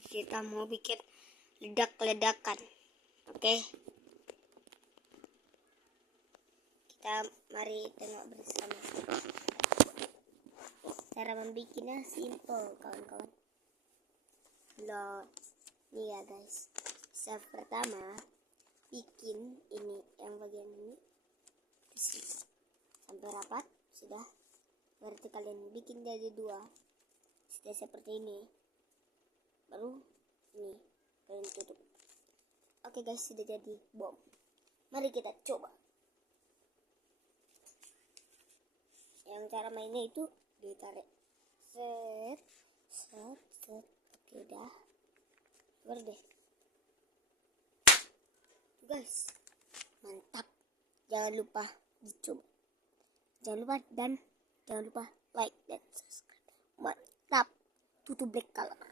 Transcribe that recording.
kita mau bikin ledak-ledakan. Oke. Kita mari tengok bersama. Cara membuatnya simple, kawan-kawan. Loh, ini ya guys. Step pertama, bikin ini yang bagian ini sampai rapat. Sudah. Berarti kalian bikin jadi 2. Sudah seperti ini. Baru ini kalian tutup. Oke guys, sudah jadi bom. Mari kita coba. Yang cara mainnya itu ditarik. Set. Oke dah. Baru deh. Guys, mantap. Jangan lupa dicoba. Jangan lupa like dan subscribe. Mantap. Tutup black color.